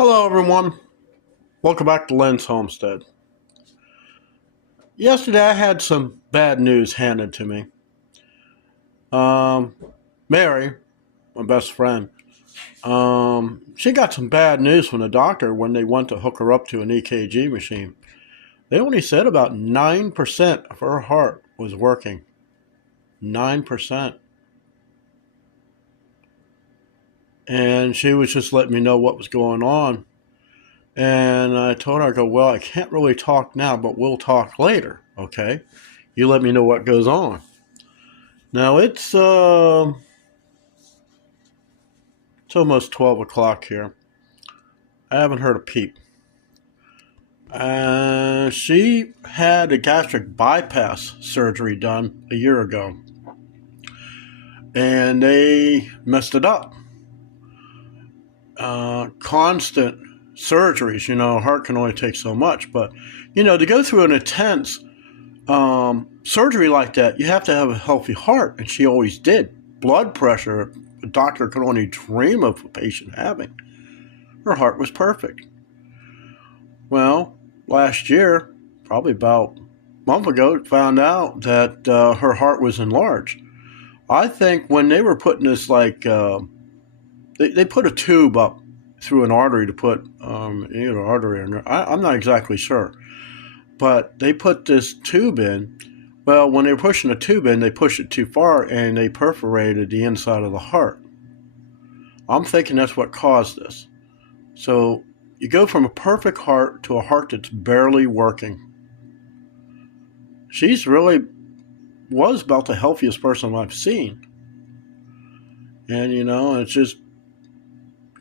Hello, everyone. Welcome back to Lynn's Homestead. Yesterday, I had some bad news handed to me. Um, Mary, my best friend, she got some bad news from the doctor when they went to hook her up to an EKG machine. They only said about 9% of her heart was working. 9%. And she was just letting me know what was going on. And I told her, well, I can't really talk now, but we'll talk later, okay? You let me know what goes on. Now, it's almost 12 o'clock here. I haven't heard a peep. She had a gastric bypass surgery done a year ago. And they messed it up. Constant surgeries, heart can only take so much, but to go through an intense surgery like that, you have to have a healthy heart, and she always did. Blood pressure, a doctor could only dream of a patient having. Her heart was perfect. Well, last year, probably about a month ago, found out that her heart was enlarged. I think when they were putting this, they put a tube up through an artery to put artery in there. I'm not exactly sure. But they put this tube in. Well, when they were pushing the tube in, they pushed it too far and they perforated the inside of the heart. I'm thinking that's what caused this. So you go from a perfect heart to a heart that's barely working. She's really was about the healthiest person I've seen. And, it's just,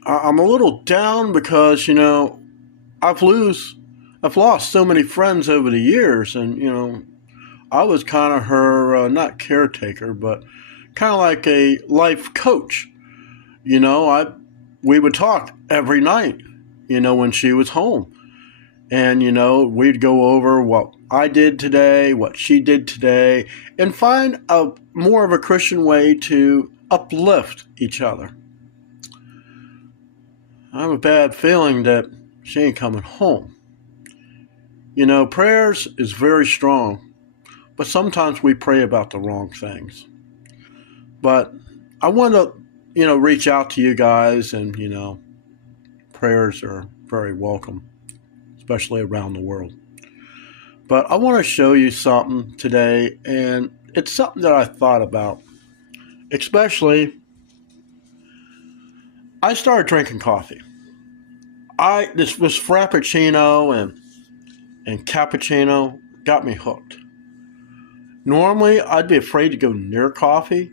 I'm a little down because, I've lost so many friends over the years, and, I was kind of her, not caretaker, but kind of like a life coach. We would talk every night, when she was home. And, we'd go over what I did today, what she did today, and find a more of a Christian way to uplift each other. I have a bad feeling that she ain't coming home. Prayers is very strong, but sometimes we pray about the wrong things. But I want to, reach out to you guys, and, prayers are very welcome, especially around the world. But I want to show you something today, and it's something that I thought about, especially I started drinking coffee. This was Frappuccino and Cappuccino got me hooked. Normally, I'd be afraid to go near coffee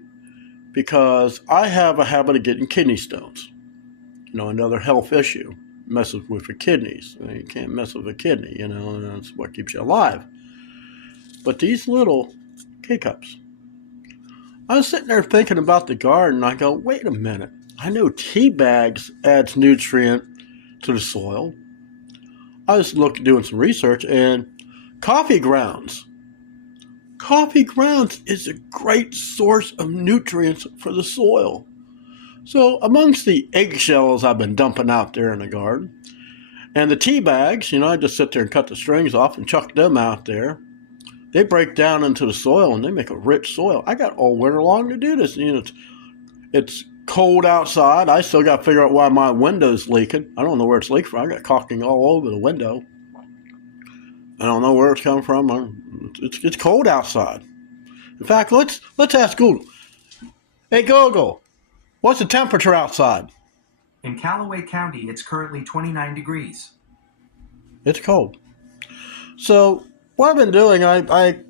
because I have a habit of getting kidney stones. Another health issue. Messes with the kidneys. You can't mess with a kidney, and that's what keeps you alive. But these little K-cups. I was sitting there thinking about the garden, and I go, wait a minute. I know tea bags adds nutrient to the soil. I was doing some research, and coffee grounds. Coffee grounds is a great source of nutrients for the soil. So amongst the eggshells I've been dumping out there in the garden, and the tea bags, I just sit there and cut the strings off and chuck them out there. They break down into the soil and they make a rich soil. I got all winter long to do this. It's cold outside. I still got to figure out why my window's leaking. I don't know where it's leaking from. I got caulking all over the window. I don't know where it's coming from. It's cold outside. In fact, let's ask Google. Hey Google, what's the temperature outside? In Callaway County, it's currently 29 degrees. It's cold. So what I've been doing, I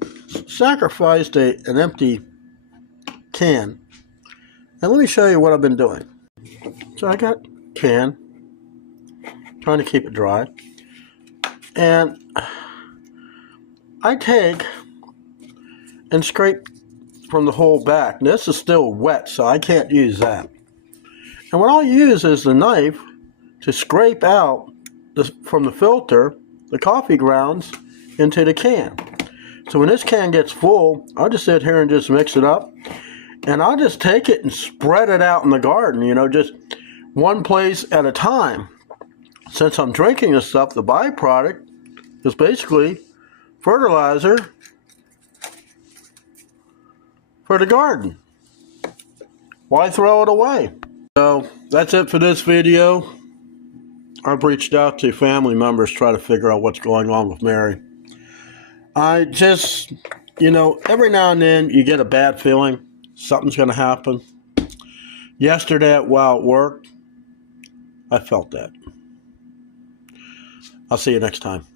sacrificed an empty can. And let me show you what I've been doing. So I got can, trying to keep it dry. And I take and scrape from the whole back. This is still wet, so I can't use that. And what I'll use is the knife to scrape out from the filter the coffee grounds into the can. So when this can gets full, I'll just sit here and just mix it up. And I'll just take it and spread it out in the garden, just one place at a time. since I'm drinking this stuff, the byproduct is basically fertilizer for the garden. Why throw it away? So that's it for this video. I've reached out to family members to try to figure out what's going on with Mary. I just, every now and then you get a bad feeling something's going to happen. Yesterday while at work, I felt that. I'll see you next time.